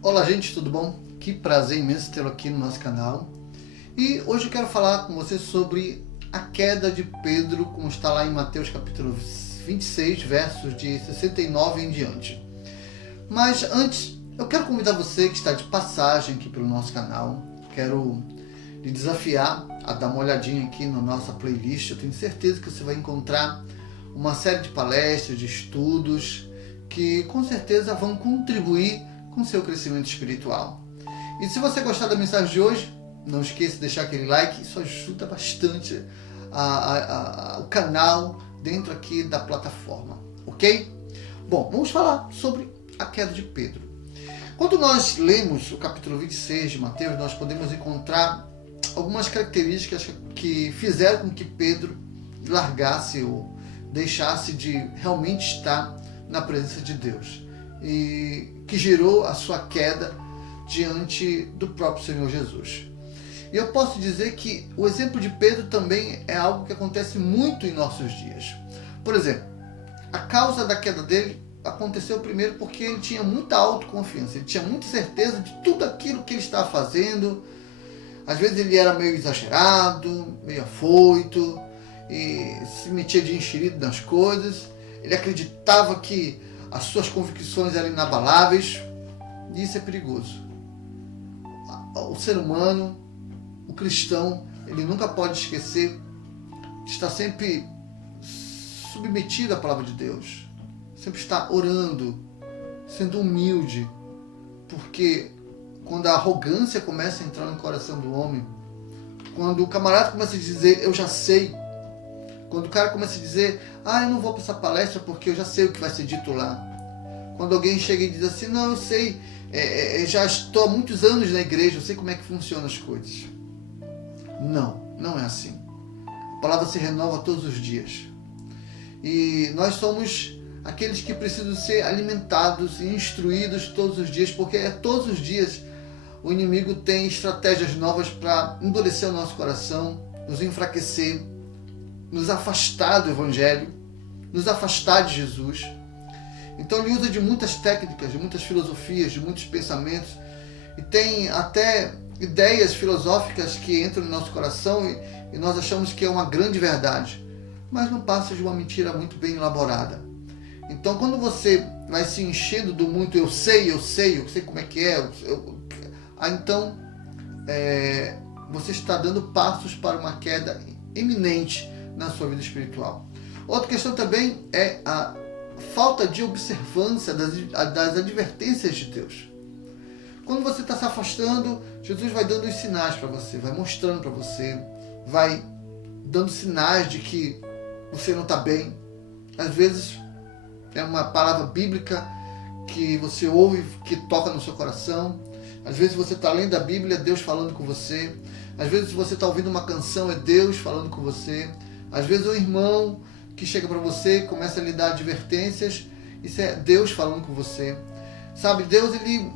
Olá gente, tudo bom? Que prazer imenso tê-lo aqui no nosso canal. E hoje eu quero falar com você sobre a queda de Pedro, como está lá em Mateus capítulo 26, versos de 69 em diante. Mas antes, eu quero convidar você que está de passagem aqui pelo nosso canal. Quero lhe desafiar a dar uma olhadinha aqui na nossa playlist. Eu tenho certeza que você vai encontrar uma série de palestras, de estudos, que com certeza vão contribuir com o seu crescimento espiritual. E se você gostar da mensagem de hoje, não esqueça de deixar aquele like, isso ajuda bastante o canal dentro aqui da plataforma, ok? Bom, vamos falar sobre a queda de Pedro. Quando nós lemos o capítulo 26 de Mateus, nós podemos encontrar algumas características que fizeram com que Pedro largasse ou deixasse de realmente estar na presença de Deus e que gerou a sua queda diante do próprio Senhor Jesus. E eu posso dizer que o exemplo de Pedro também é algo que acontece muito em nossos dias. Por exemplo, a causa da queda dele aconteceu primeiro porque ele tinha muita autoconfiança, ele tinha muita certeza de tudo aquilo que ele estava fazendo. Às vezes ele era meio exagerado, meio afoito, e se metia de enxerido nas coisas. Ele acreditava que as suas convicções eram inabaláveis, e isso é perigoso. O ser humano, o cristão, ele nunca pode esquecer de estar sempre submetido à palavra de Deus, sempre estar orando, sendo humilde, porque quando a arrogância começa a entrar no coração do homem, quando o camarada começa a dizer, eu já sei, quando o cara começa a dizer, eu não vou para essa palestra porque eu já sei o que vai ser dito lá. Quando alguém chega e diz assim, não, eu sei, já estou há muitos anos na igreja, eu sei como é que funcionam as coisas. Não é assim. A palavra se renova todos os dias. E nós somos aqueles que precisam ser alimentados e instruídos todos os dias, porque todos os dias o inimigo tem estratégias novas para endurecer o nosso coração, nos enfraquecer, nos afastar do Evangelho, nos afastar de Jesus. Então ele usa de muitas técnicas, de muitas filosofias, de muitos pensamentos, e tem até ideias filosóficas que entram no nosso coração e nós achamos que é uma grande verdade, mas não passa de uma mentira muito bem elaborada. Então quando você vai se enchendo do muito eu sei como é que é, então você está dando passos para uma queda iminente na sua vida espiritual. Outra questão também é a falta de observância das advertências de Deus. Quando você está se afastando, Jesus vai dando os sinais para você, vai mostrando para você, vai dando sinais de que você não está bem. Às vezes é uma palavra bíblica que você ouve, que toca no seu coração. Às vezes você está lendo a Bíblia, é Deus falando com você. Às vezes você está ouvindo uma canção, é Deus falando com você. Às vezes é um irmão que chega para você, começa a lhe dar advertências, isso é Deus falando com você. Sabe, Deus ele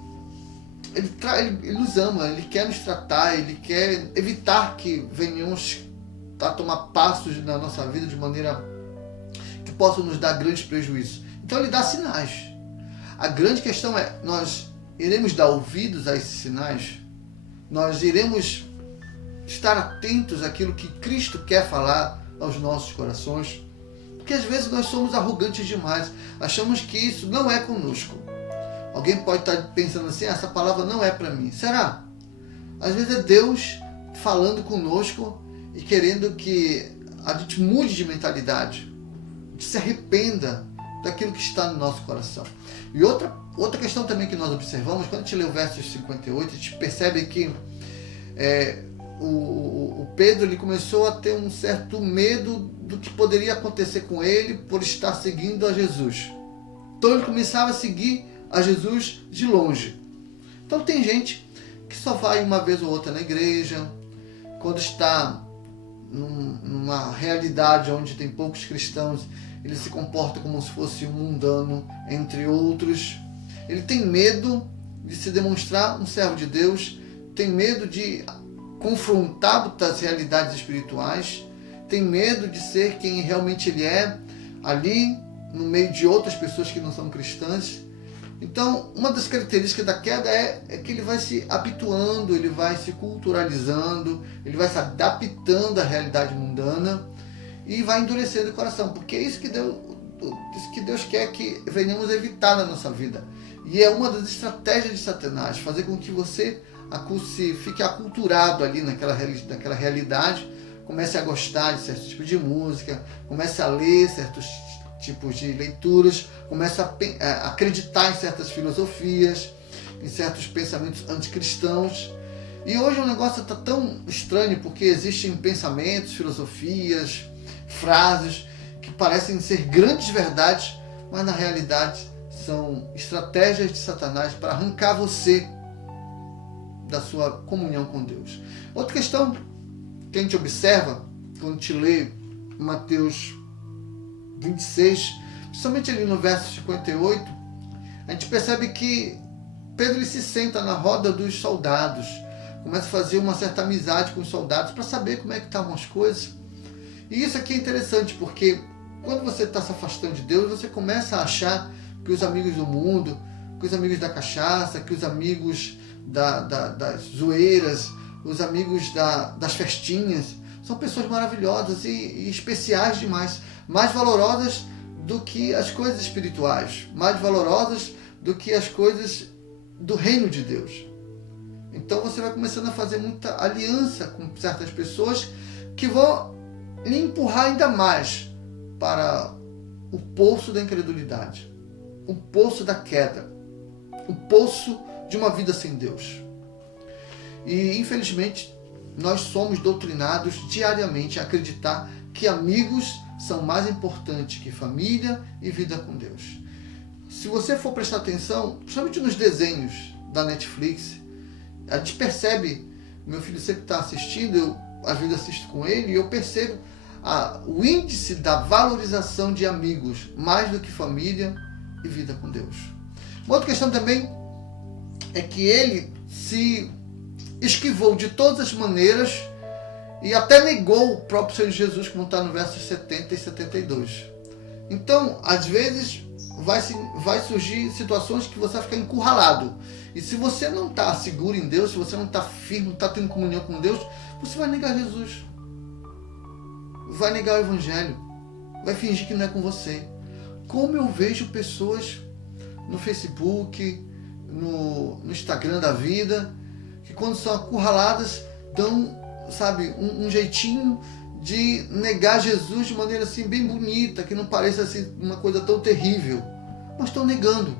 nos ama, Ele quer nos tratar, Ele quer evitar que venhamos a tomar passos na nossa vida de maneira que possam nos dar grandes prejuízos. Então Ele dá sinais. A grande questão é, nós iremos dar ouvidos a esses sinais? Nós iremos estar atentos àquilo que Cristo quer falar aos nossos corações? Porque às vezes nós somos arrogantes demais, achamos que isso não é conosco. Alguém pode estar pensando assim, essa palavra não é para mim. Será? Às vezes é Deus falando conosco e querendo que a gente mude de mentalidade, que se arrependa daquilo que está no nosso coração. E outra questão também que nós observamos, quando a gente lê o verso 58, a gente percebe que o Pedro ele começou a ter um certo medo do que poderia acontecer com ele por estar seguindo a Jesus. Então ele começava a seguir a Jesus de longe. Então tem gente que só vai uma vez ou outra na igreja, quando está numa realidade onde tem poucos cristãos, ele se comporta como se fosse um mundano entre outros. Ele tem medo de se demonstrar um servo de Deus, tem medo de confrontar das realidades espirituais, tem medo de ser quem realmente ele é ali no meio de outras pessoas que não são cristãs. Então, uma das características da queda é que ele vai se habituando, ele vai se culturalizando, ele vai se adaptando à realidade mundana e vai endurecendo o coração, porque é isso que Deus quer que venhamos evitar na nossa vida. E é uma das estratégias de Satanás, fazer com que você fique aculturado ali naquela realidade, comece a gostar de certos tipos de música, comece a ler certos tipos de leituras, começa a acreditar em certas filosofias, em certos pensamentos anticristãos. E hoje o negócio está tão estranho porque existem pensamentos, filosofias, frases que parecem ser grandes verdades, mas na realidade são estratégias de Satanás para arrancar você da sua comunhão com Deus. Outra questão que a gente observa quando a gente lê Mateus 26, principalmente ali no verso 58, a gente percebe que Pedro se senta na roda dos soldados, começa a fazer uma certa amizade com os soldados para saber como é que estavam as coisas. E isso aqui é interessante porque quando você está se afastando de Deus, você começa a achar que os amigos do mundo, que os amigos da cachaça, que os amigos das zoeiras, os amigos das festinhas, são pessoas maravilhosas e especiais demais, mais valorosas do que as coisas espirituais, mais valorosas do que as coisas do reino de Deus. Então você vai começando a fazer muita aliança com certas pessoas que vão lhe empurrar ainda mais para o poço da incredulidade, o poço da queda, o poço de uma vida sem Deus. E infelizmente nós somos doutrinados diariamente a acreditar que amigos são mais importantes que família e vida com Deus. Se você for prestar atenção, principalmente nos desenhos da Netflix, a gente percebe, meu filho sempre está assistindo, eu às vezes assisto com ele, e eu percebo o índice da valorização de amigos, mais do que família e vida com Deus. Uma outra questão também é que ele se esquivou de todas as maneiras e até negou o próprio Senhor Jesus, como está no versos 70 e 72. Então, às vezes, vai surgir situações que você vai ficar encurralado. E se você não está seguro em Deus, se você não está firme, não está tendo comunhão com Deus, você vai negar Jesus. Vai negar o Evangelho. Vai fingir que não é com você. Como eu vejo pessoas no Facebook, no Instagram da vida, que quando são acurraladas, dão, sabe, um jeitinho de negar Jesus de maneira assim bem bonita, que não pareça assim uma coisa tão terrível, mas estão negando,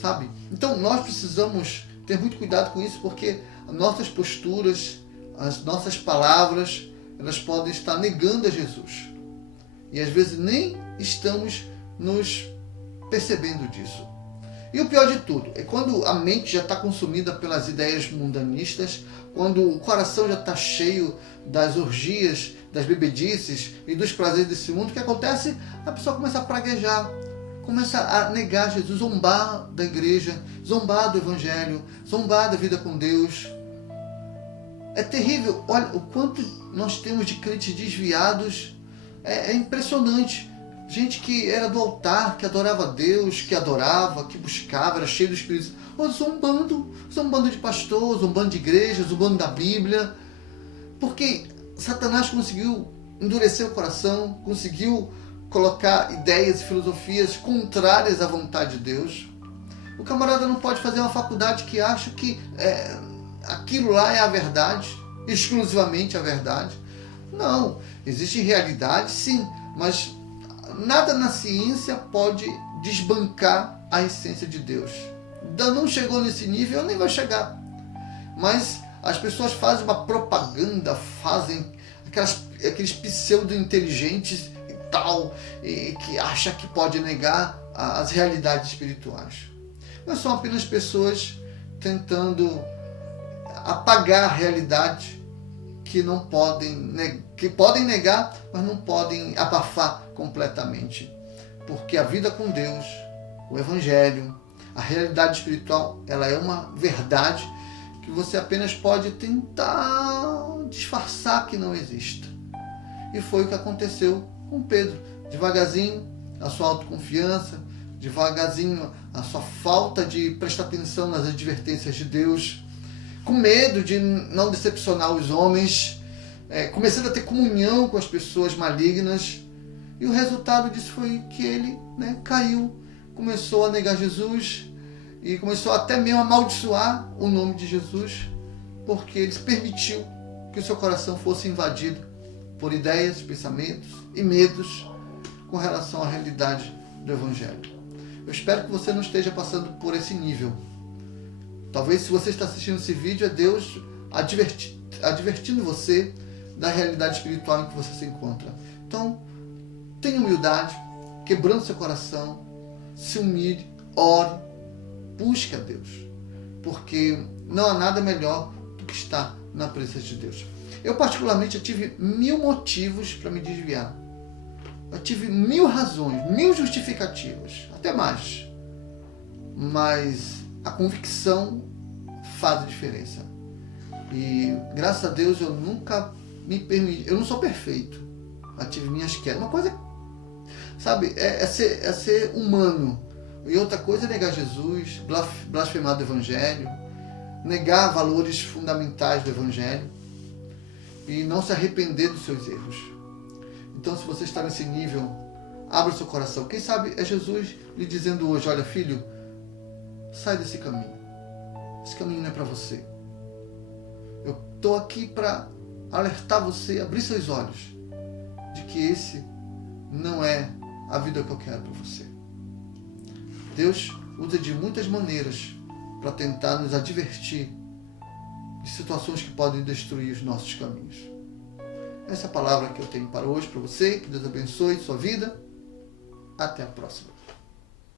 sabe? Então nós precisamos ter muito cuidado com isso, porque as nossas posturas, as nossas palavras, elas podem estar negando a Jesus. E às vezes nem estamos nos percebendo disso. E o pior de tudo é quando a mente já está consumida pelas ideias mundanistas, quando o coração já está cheio das orgias, das bebedices e dos prazeres desse mundo. O que acontece? A pessoa começa a praguejar, começa a negar Jesus, zombar da igreja, zombar do Evangelho, zombar da vida com Deus. É terrível. Olha o quanto nós temos de crentes desviados. É impressionante. Gente que era do altar, que adorava a Deus, que adorava, que buscava, era cheio do Espírito. Zombando de pastor, zombando de igreja, zombando da Bíblia. Porque Satanás conseguiu endurecer o coração, conseguiu colocar ideias e filosofias contrárias à vontade de Deus. O camarada não pode fazer uma faculdade que acha que aquilo lá é a verdade, exclusivamente a verdade. Não, existe realidade sim, mas nada na ciência pode desbancar a essência de Deus. Ainda não chegou nesse nível, nem vai chegar. Mas as pessoas fazem uma propaganda, fazem aqueles pseudo-inteligentes e tal, e que acham que pode negar as realidades espirituais. Mas são apenas pessoas tentando apagar a realidade que podem negar, mas não podem abafar completamente. Porque a vida com Deus, o Evangelho, a realidade espiritual, ela é uma verdade que você apenas pode tentar disfarçar que não exista. E foi o que aconteceu com Pedro. Devagarzinho, a sua autoconfiança devagarzinho a sua falta de prestar atenção nas advertências de Deus, com medo de não decepcionar os homens, começando a ter comunhão com as pessoas malignas. E o resultado disso foi que ele caiu, começou a negar Jesus e começou até mesmo a amaldiçoar o nome de Jesus, porque ele permitiu que o seu coração fosse invadido por ideias, pensamentos e medos com relação à realidade do Evangelho. Eu espero que você não esteja passando por esse nível. Talvez, se você está assistindo esse vídeo, é Deus advertindo você da realidade espiritual em que você se encontra. Então, tenha humildade, quebrando seu coração, se humilhe, ore, busque a Deus, porque não há nada melhor do que estar na presença de Deus. Eu particularmente tive 1000 motivos para me desviar. Eu tive 1000 razões, 1000 justificativas, até mais. Mas a convicção faz a diferença. E graças a Deus eu nunca me permiti. Eu não sou perfeito. Eu tive minhas quedas. Uma coisa, sabe, é ser humano. E outra coisa é negar Jesus, blasfemar do Evangelho, negar valores fundamentais do Evangelho e não se arrepender dos seus erros. Então, se você está nesse nível, abra o seu coração. Quem sabe é Jesus lhe dizendo hoje: olha, filho, sai desse caminho. Esse caminho não é para você. Eu estou aqui para alertar você, abrir seus olhos de que esse não é a vida que eu quero para você. Deus usa de muitas maneiras para tentar nos advertir de situações que podem destruir os nossos caminhos. Essa é a palavra que eu tenho para hoje, para você. Que Deus abençoe sua vida. Até a próxima.